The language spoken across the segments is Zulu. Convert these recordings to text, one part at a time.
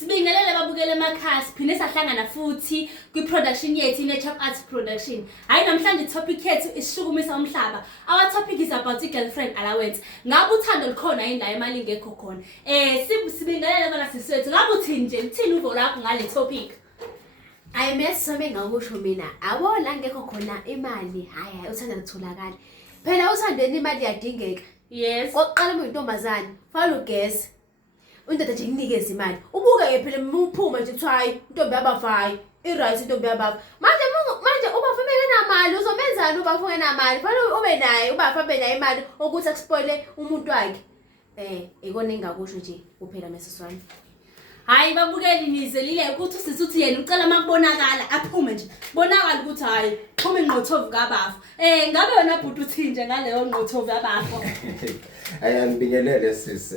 Sibingelele babukele emakhaya siphinde sahlangana futhi kwi-production yethu i-Nature Arts Production. Hayi namhlanje topic yethu ishukumisa umhlaba. Our topic is about girlfriend allowance. Ngabe uthando likhona yini la imali ngekho khona? Sibingelele bana siswethu. Ngabe uthini nje? Uthini uvo lakho ngale topic? Ayimesome ngakusho mina. Abo la ngekho khona imali. Hayi uthanda litholakala. Phela uthandweni imali yadingeka. Yes. Kokuqala uyintombazane, fanele ugeze. Undoda nje kunikeza imali. Ubuke phela uphuma nje kuthiwa hayi intombi yabafayi, iright intombi yabafa. Manje ubafa bengenamali uzomenzani ubafa ungenamali? Fanele ube naye, ubafa benayo imali ukuthi akuspoile umuntu wakhe. Ikona engakusho nje kuphela mesiswami. Hayi babukeli nizelile ukuthi usisuthi yena ucela makubonakala aphume nje. Bonakala ukuthi hayi phuma ingqothovu kabafa. Ngabe wena bhuti uthi nje ngaleyo ngqothovu yabafa. Ngibingelele sisi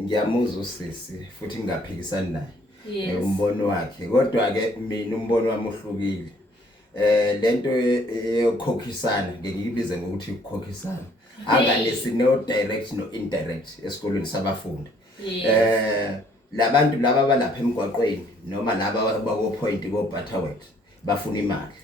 ngiyamuzwa usisi futhi ngingaphikisani naye umbono wakhe kodwa ke mina umbono wami uhlukile lento yokukhokhisana ngiyibize ngokuthi ukukhokhisana anganesi no direct no indirect esikolweni sabafundi labantu laba balapha emgwaqweni noma laba bako point ko Butterworth bafuna imali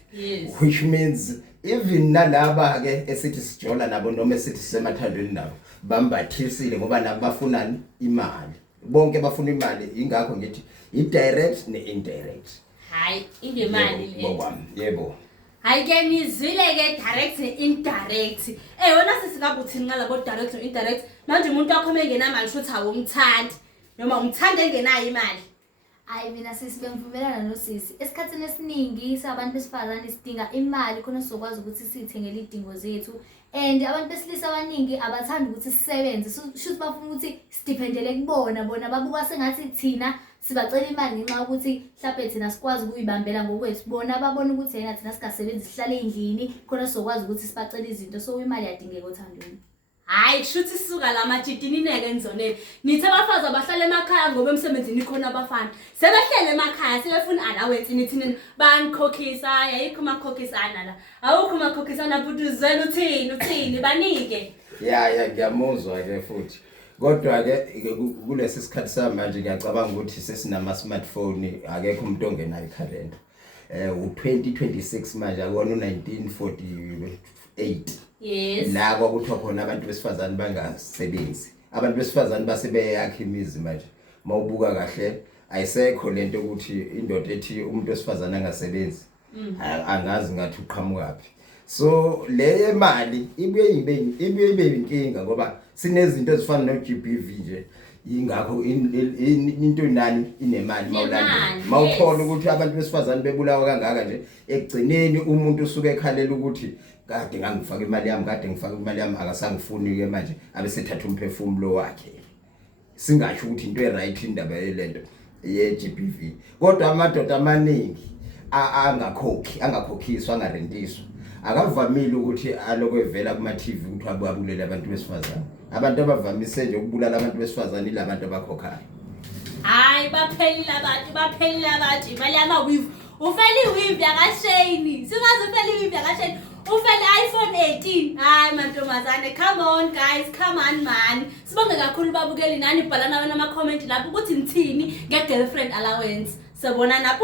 which means even nalaba ke esithi sijola nabo noma esithi sisemathandweni nabo bambathisile ngoba nabo bafuna imali bonke bafuna imali ingakho ngithi i direct ne indirect hayi ingemali le ngokwami yebo hayi ke nizile ke direct ne indirect wena sisikabe uthini ngalabo direct no indirect manje umuntu wakho mengenamali shothi awumthandi noma umthanda engenayo imali. Hayi mina sisi bengivumelana nosisi. Esikhatsini esiningi sabantu besifazane sidinga imali khona sizokwazi ukuthi sithengele idingo zethu. And abantu besilisa abaningi abathanda ukuthi sisebenze. Shothi bafuna ukuthi sidependele kubona bona babuka sengathi thina sibacela imali ngenxa ukuthi mhlawumbe thina sikwazi ukuyibambela ngokwethu. Bona babona ukuthi yena thina singasebenzi sihlale endlini khona sizokwazi ukuthi sibacela izinto so imali yadingeka othandweni. Hayi kushuthi sisuka la majidini ineke nizonele nithi abafazi abahlala emakhaya ngoba emsebenzini khona abafana sebehlele emakhaya sebefuna allowance nithi banikhokhisa yayikho makhokhisana la awukho makhokhisana futhi uzwela uthini banike ngiyamuzwa ke futhi kodwa ke kulesi sikhathi samanje ngiyacabanga ukuthi sesinama smartphone akekho umuntu ongenayo calendar u2026 manje akona u1948 yes la kwakuthiwa khona abantu besifazane bangasebenzi abantu besifazane basebeyakha imizi manje mawubuka kahle ayisekho lento ukuthi indoda ethi umuntu wesifazane angasebenzi angazi ngathi uqhamukaphi so le mali ibuye ibe inkinga ngoba sinezinto ezifana no GBV nje ingakho into nani inemali mawulandela mawuthola ukuthi abantu besifazane bebulawa kangaka nje ekugcineni umuntu usuke ekhalela ukuthi kade ngangifaka imali yami akasangifuni ke manje abesethatha umphefumulo wakhe singasho ukuthi into eright indaba yelento ye GBV kodwa amadoda amaningi angakhokhiswa angarentiswa akavamile ukuthi alokwevela kuma TV ukuthi ababulele abantu besifazane abantu abavamise nje ukubulala abantu besifazane ilabantu abakhokhayo hayi baphelile abantu imali yama-weave ufele i-weave yakashane singaze ufele i-weave yakashane ufele iPhone 18 hayi mantombazane come on guys come on man sibonge kakhulu babukeli nani bhalana nama comment lapho ukuthi nithini nge girlfriend allowance sabona na